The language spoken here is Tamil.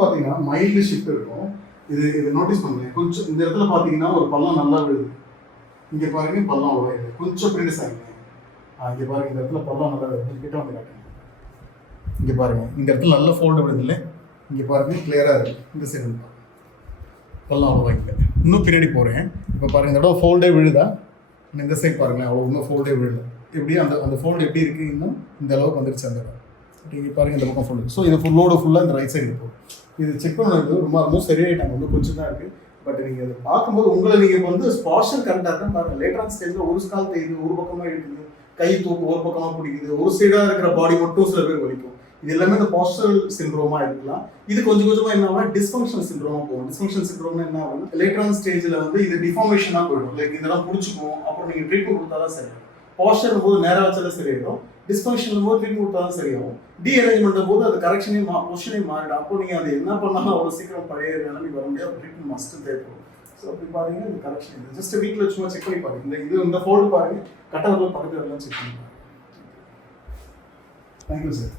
பார்த்தீங்கன்னா மைல்டு ஷிஃப்ட் இருக்கும். இது நோட்டீஸ் பண்ணுங்க. கொஞ்சம் இந்த இடத்துல பார்த்தீங்கன்னா ஒரு பள்ளம் நல்லா விழுது. இங்கே பாருங்க பள்ளம் அவ்வளோ இல்லை. கொஞ்சம் பிரிண்ட் சாருங்க. இங்கே பாருங்க இந்த இடத்துல பள்ளம் நல்லா விழுது. கிட்ட வந்து காட்டுங்க. இங்கே பாருங்க இந்த இடத்துல நல்ல ஃபோல்டு விழுது இல்லை. இங்கே பாருங்க கிளியராக இருக்குது. இந்த சைடு பள்ளம் அவ்வளோ இல்லை. இன்னும் பின்னாடி போகிறேன். இப்போ பாருங்க இந்த இடம் ஃபோல்டே விழுதா. இந்த சைடு பாருங்களேன் அவ்வளோ இன்னும் ஃபோல்டே விழுது. எப்படி அந்த ஃபோல்டு எப்படி இருக்குது இன்னும் இந்த அளவுக்கு வந்துருச்சு அந்த இடம். இங்கே பாருங்க இந்த பக்கம் ஃபுல்லு. ஸோ இது ஃபுல்லோடு ஃபுல்லாக இந்த ரைட் சைடு போகும். இது செக் பண்ணது ரொம்ப சரியாயிட்டாங்க. வந்து கொஞ்சம் தான் இருக்குது. பட் நீங்கள் அதை பார்க்கும்போது உங்களை நீங்கள் வந்து ஸ்பாஷர் கரெக்டாக தான் பாருங்கள். லேட்டரான ஸ்டேஜில் ஒரு ஸ்கால் தெரியுது, ஒரு பக்கமாக இருக்குது, கை தூக்கு ஒரு பக்கமாக பிடிக்குது, ஒரு சைடாக இருக்கிற பாடி மட்டும் சில பேர் வலிக்கும். இது எல்லாமே இந்த பாஸ்டரல் சிண்ட்ரோமாக இருக்கலாம். இது கொஞ்சம் கொஞ்சமாக என்ன ஆகும், டிஸ்ஃபங்க்ஷன் சிண்ட்ரோமாக போகும். டிஸ்ஃபங்க்ஷன் சிண்ட்ரோம்னா என்ன ஆகும், லேட்டரான ஸ்டேஜில் வந்து இது டிஃபார்மேஷனாக போயிடும். லைக் இதெல்லாம் பிடிச்சிக்கும். அப்புறம் நீங்கள் ட்ரீட்மெண்ட் கொடுத்தா தான் சரி. பாஸ்டர் போது நேராக வச்சாலும் சரியாயிடும். டிஸ்ஃபங்க்ஷன் போது ட்ரீட்மெண்ட் கொடுத்தா தான் சரியாகும். டீஅரேஞ்ச்மெண்ட் போது அது கரெக்ஷனே பொசிஷனே மாறிடும். அப்போ நீங்கள் அது என்ன பண்ணாலும் அவ்வளோ சீக்கிரம் பழைய நிலைமை வர முடியாது. ட்ரீட்மெண்ட் மஸ்ட்டு தேவைப்படும். ஸோ அப்படி பார்த்தீங்கன்னா இந்த கரெக்ஷன் இது ஜஸ்ட் வீட்டில் சும்மா செக் பண்ணி பாருங்க. இந்த ஃபோல்டு பாருங்க, கட்டவர்கள் பக்கத்தில் எல்லாம் செக் பண்ணி பாருங்க. Thank you sir.